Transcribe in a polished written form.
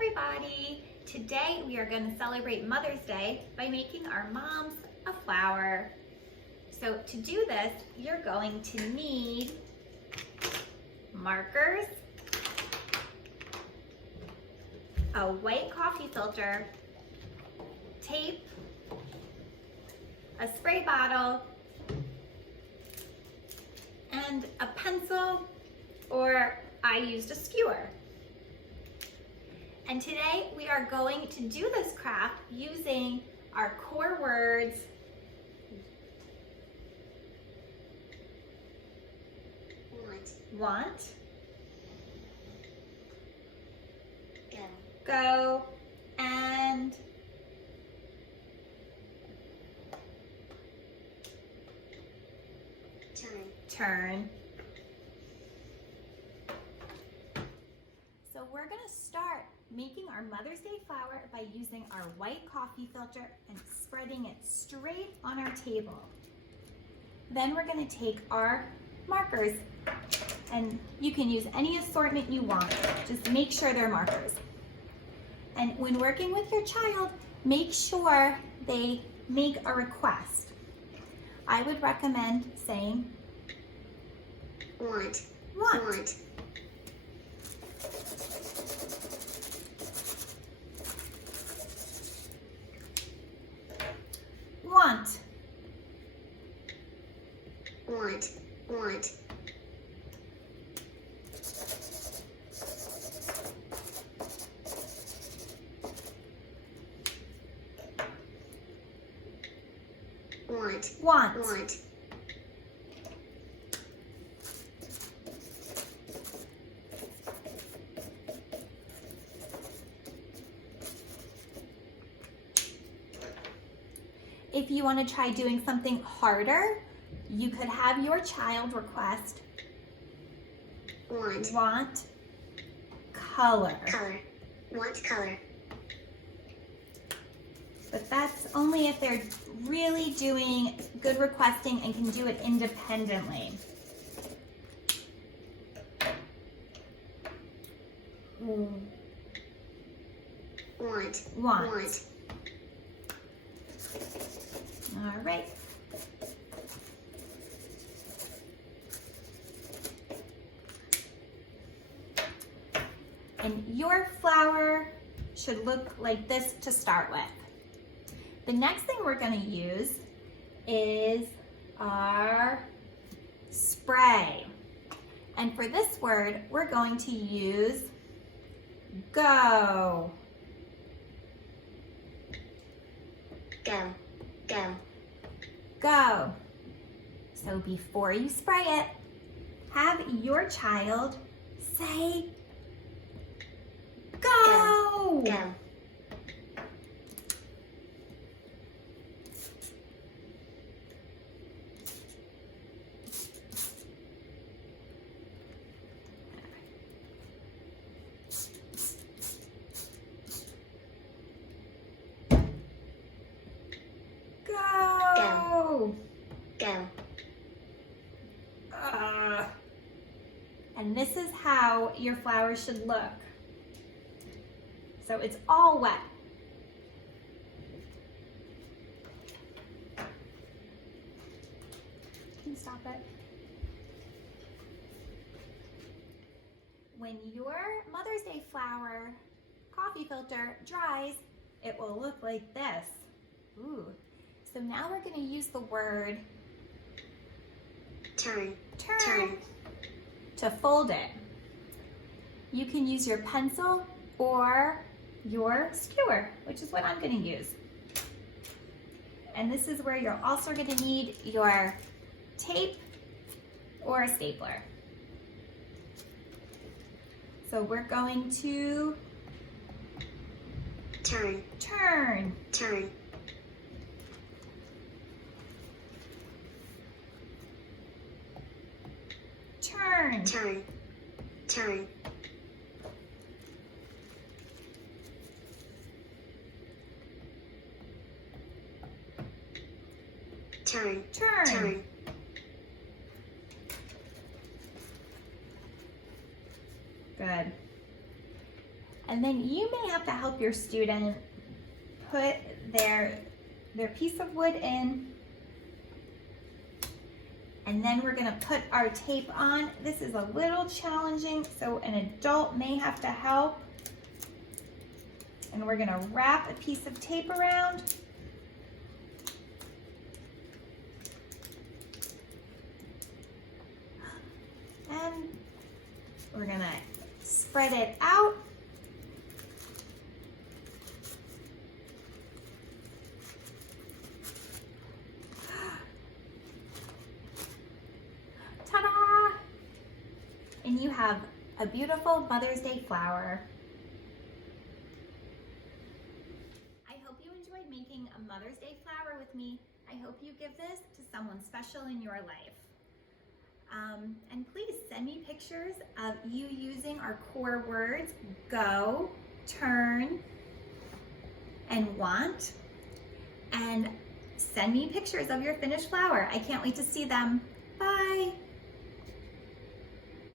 everybody! Today we are going to celebrate Mother's Day by making our moms a flower. So to do this, you're going to need markers, a white coffee filter, tape, a spray bottle, and a pencil, or I used a skewer. And today we are going to do this craft using our core words, want, go, and turn. So we're going to start making our Mother's Day flower by using our white coffee filter and spreading it straight on our table. Then we're going to take our markers, and you can use any assortment you want. Just make sure they're markers. And when working with your child, make sure they make a request. I would recommend saying, want. Want. Want. Want. Want. Want. Want. Want. If you want to try doing something harder, you could have your child request want color. Want color. But that's only if they're really doing good requesting and can do it independently. Want. Want. All right. And your flower should look like this to start with. The next thing we're going to use is our spray. And for this word, we're going to use go. Go. Go. Go. So before you spray it, have your child say go. Go. And this is how your flower should look. So it's all wet. Can you stop it? When your Mother's Day flower coffee filter dries, it will look like this. Ooh. So now we're going to use the word turn to fold it. You can use your pencil or your skewer, which is what I'm going to use. And this is where you're also going to need your tape or a stapler. So we're going to turn. Turn. Turn. Turn. Turn. Turn. Turn. Turn. Turn. Good. And then you may have to help your student put their piece of wood in. And then we're gonna put our tape on. This is a little challenging, so an adult may have to help. And we're gonna wrap a piece of tape around. And we're gonna spread it out. Ta-da! And you have a beautiful Mother's Day flower. I hope you enjoyed making a Mother's Day flower with me. I hope you give this to someone special in your life. And please send me pictures of you using our core words, go, turn, and want. And send me pictures of your finished flower. I can't wait to see them. Bye.